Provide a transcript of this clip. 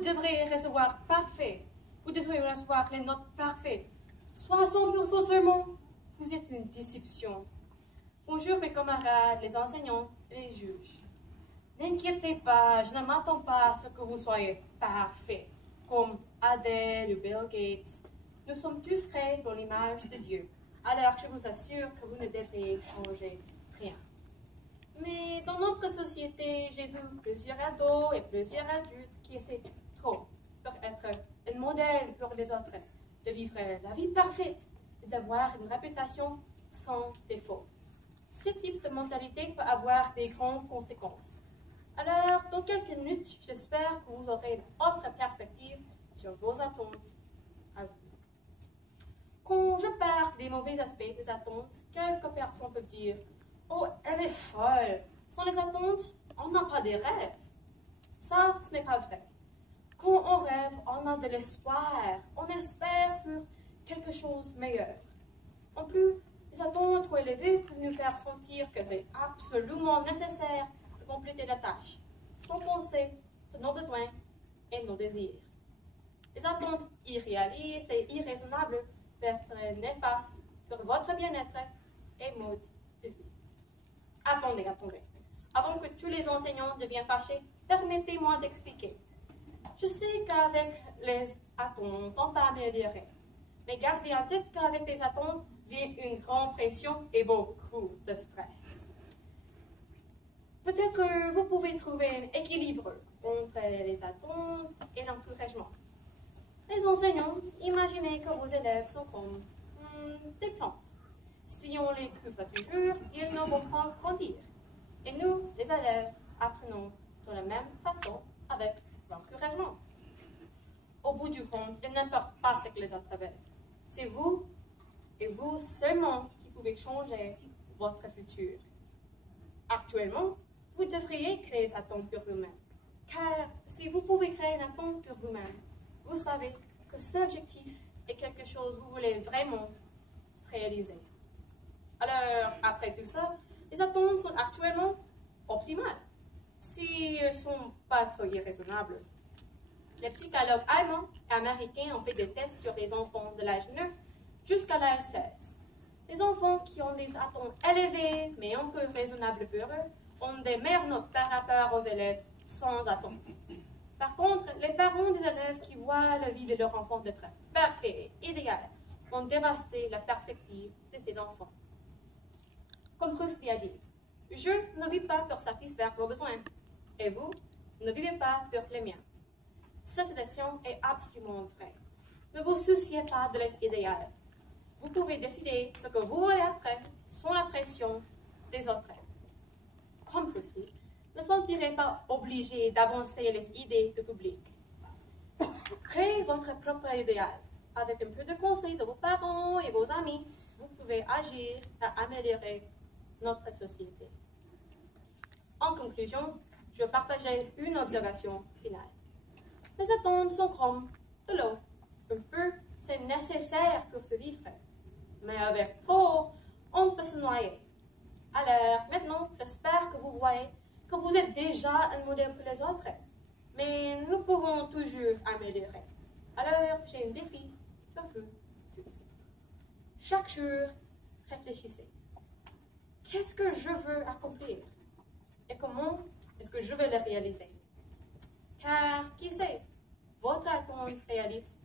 devrez recevoir parfait. Vous devrez recevoir les notes parfaites. 60% seulement. Vous êtes une déception. Bonjour mes camarades, les enseignants et les juges. N'inquiétez pas, je ne m'attends pas à ce que vous soyez parfaits, comme Adèle ou Bill Gates. Nous sommes tous créés dans l'image de Dieu. Alors je vous assure que vous ne devriez changer rien. Mais dans notre société, j'ai vu plusieurs ados et plusieurs adultes qui essaient trop pour être un modèle pour les autres, de vivre la vie parfaite et d'avoir une réputation sans défaut. Ce type de mentalité peut avoir des grandes conséquences. Alors, dans quelques minutes, j'espère que vous aurez une autre perspective sur vos attentes à vous. Quand je parle des mauvais aspects des attentes, quelques personnes peuvent dire « Oh, elle est folle! Sans les attentes, on n'a pas de rêves. » Ça, ce n'est pas vrai. Quand on rêve, on a de l'espoir. On espère pour quelque chose de meilleur. En plus, les attentes trop élevées peuvent nous faire sentir que c'est absolument nécessaire de compléter la tâche, sans penser de nos besoins et nos désirs. Les attentes irréalistes et irraisonnables peuvent être néfastes pour votre bien-être et mode de vie. Attendez. Avant que tous les enseignants deviennent fâchés, permettez-moi d'expliquer. Je sais qu'avec les attentes, on peut améliorer. Mais gardez en tête qu'avec les attentes vient une grande pression et beaucoup de stress. Peut-être vous pouvez trouver un équilibre entre les attentes et l'encouragement. Les enseignants, imaginez que vos élèves sont comme des plantes. Si on les couvre toujours, ils ne vont pas grandir. Et nous, les élèves, apprenons de la même façon avec l'encouragement. Au bout du compte, il n'importe pas ce que les autres veulent. C'est vous et vous seulement qui pouvez changer votre futur. Actuellement, vous devriez créer des attentes pour vous-même. Car si vous pouvez créer une attente pour vous-même, vous savez que cet objectif est quelque chose que vous voulez vraiment réaliser. Alors, après tout ça, les attentes sont actuellement optimales. Si elles ne sont pas trop irraisonnables. Les psychologues allemands et américains ont fait des tests sur les enfants de l'âge 9 jusqu'à l'âge 16. Les enfants qui ont des attentes élevées, mais un peu raisonnables pour eux, ont des meilleures notes par rapport aux élèves sans attente. Par contre, les parents des élèves qui voient la vie de leur enfant d'être parfait et idéal ont dévasté la perspective de ces enfants. Comme Rusty a dit, je ne vis pas pour satisfaire vos besoins, et vous ne vivez pas pour les miens. Cette citation est absolument vraie. Ne vous souciez pas de l'idéal. Vous pouvez décider ce que vous voulez être sans la pression des autres. Comme Rusty, ne sentirez pas obligé d'avancer les idées du public. Créez votre propre idéal. Avec un peu de conseils de vos parents et vos amis, vous pouvez agir à améliorer notre société. En conclusion, je vais partager une observation finale. Les attentes sont comme de l'eau. Un peu, c'est nécessaire pour survivre. Mais avec trop, on peut se noyer. Alors, maintenant, j'espère que vous voyez que vous êtes déjà un modèle pour les autres. Mais nous pouvons toujours améliorer. Alors, j'ai un défi pour vous tous. Chaque jour, réfléchissez. Qu'est-ce que je veux accomplir? Et comment est-ce que je vais le réaliser? Car, qui sait, votre attente réaliste